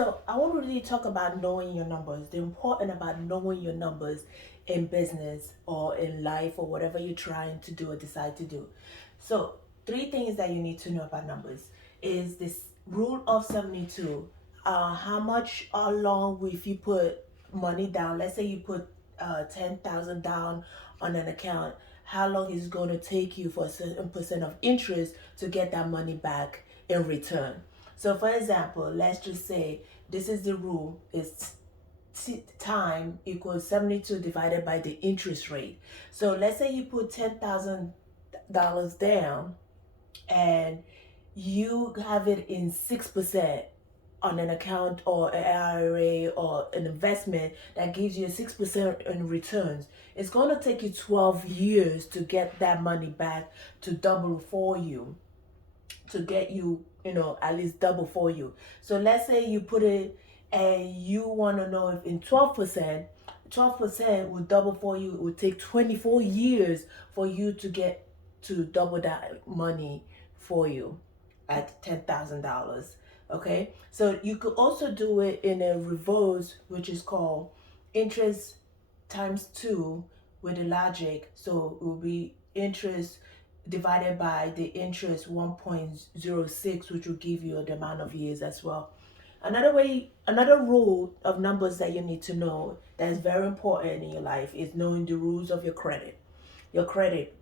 So I want to really talk about knowing your numbers. The important about knowing your numbers in business or in life or whatever you're trying to do or decide to do. So three things that you need to know about numbers is this rule of 72. How much or long if you put money down? Let's say you put 10,000 down on an account. How long is it going to take you for a certain percent of interest to get that money back in return? So, for example, let's just say this is the rule: is time equals 72 divided by the interest rate. So, let's say you put $10,000 down and you have it in 6% on an account or an IRA or an investment that gives you 6% in returns. It's going to take you 12 years to get that money back to double for you, to get you, at least double for you. So let's say you put it and you want to know if in 12% will double for you. It would take 24 years for you to get to double that money for you at $10,000. Okay, so you could also do it in a reverse, which is called interest times two with the logic. So it will be interest divided by the interest 1.06, which will give you the amount of years as well. Another rule of numbers that you need to know that is very important in your life is knowing the rules of your credit. Your credit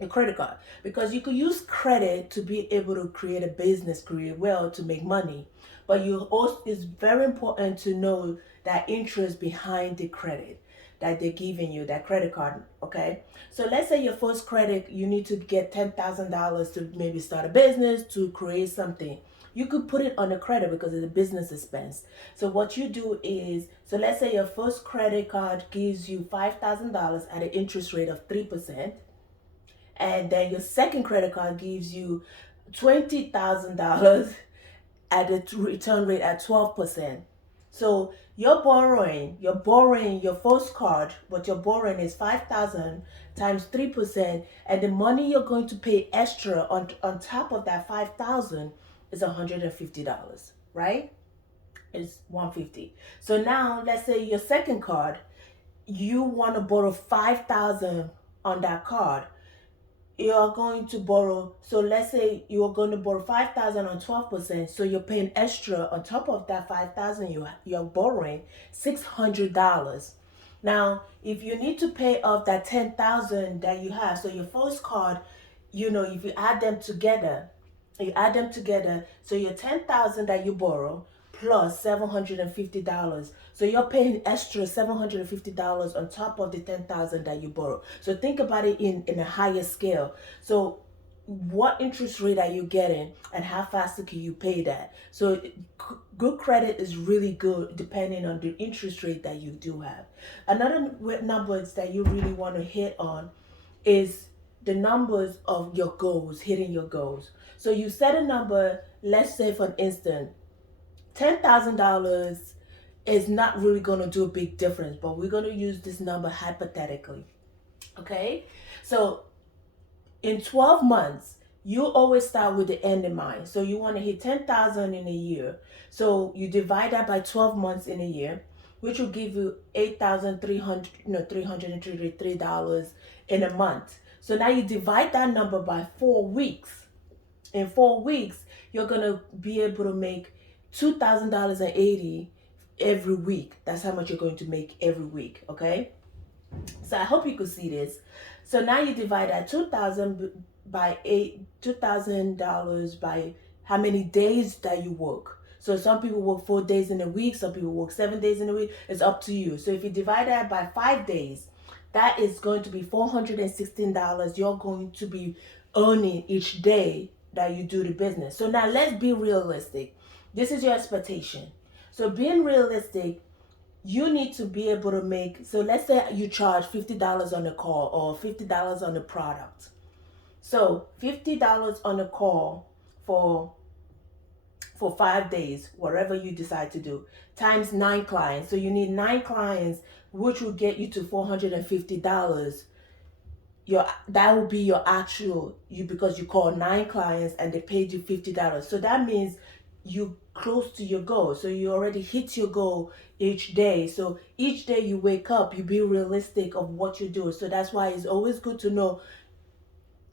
your credit card, because you could use credit to be able to create a business, create well, to make money, but you also, it's very important to know that interest behind the credit that they're giving you, that credit card. Okay, so let's say your first credit, you need to get $10,000 to maybe start a business, to create something. You could put it on a credit because it's a business expense. So what you do is, so let's say your first credit card gives you $5,000 at an interest rate of 3%, and then your second credit card gives you $20,000 at a return rate at 12%. So you're borrowing your first card, but you're borrowing is 5,000 times 3%, and the money you're going to pay extra on top of that 5,000 is $150, right? It's 150. So now let's say your second card, you want to borrow 5,000 on that card. You're going to borrow, so let's say you're going to borrow 5,000 on 12%, so you're paying extra on top of that 5,000 you're borrowing $600. Now if you need to pay off that 10,000 that you have, so your first card, if you add them together, so your 10,000 that you borrow plus $750, so you're paying extra $750 on top of the 10,000 that you borrow. So think about it in a higher scale. So what interest rate are you getting and how fast can you pay that? So good credit is really good depending on the interest rate that you do have. Another numbers that you really want to hit on is the numbers of your goals, hitting your goals. So you set a number, let's say for instance, $10,000 is not really going to do a big difference, but we're going to use this number hypothetically. Okay? So in 12 months, you always start with the end in mind. So you want to hit 10,000 in a year. So you divide that by 12 months in a year, which will give you 8,300, $333 in a month. So now you divide that number by 4 weeks. In 4 weeks, you're going to be able to make $2,080 every week. That's how much you're going to make every week, okay? So I hope you could see this. So now you divide that 2,000 by $2,000 by how many days that you work. So some people work 4 days in a week, some people work 7 days in a week. It's up to you. So if you divide that by 5 days, that is going to be $416 you're going to be earning each day that you do the business. So now let's be realistic. This is your expectation. So being realistic, you need to be able to make, so let's say you charge $50 on a call or $50 on a product. So $50 on a call for 5 days, whatever you decide to do, times 9 clients. So you need 9 clients, which will get you to $450. That will be your actual, because you call 9 clients and they paid you $50. So that means you close to your goal. So you already hit your goal each day. So each day you wake up, you be realistic of what you do. So that's why it's always good to know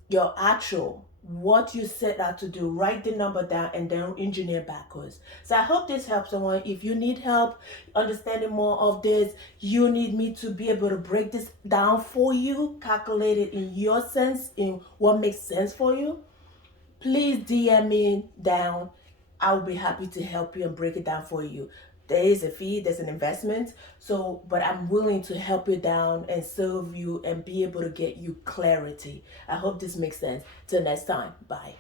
your actual what you set out to do. Write the number down and then engineer backwards. So I hope this helps someone. If you need help understanding more of this, you need me to be able to break this down for you, calculate it in your sense, in what makes sense for you, please DM me down. I will be happy to help you and break it down for you. There is a fee, there's an investment. So, but I'm willing to help you down and serve you and be able to get you clarity. I hope this makes sense. Till next time, bye.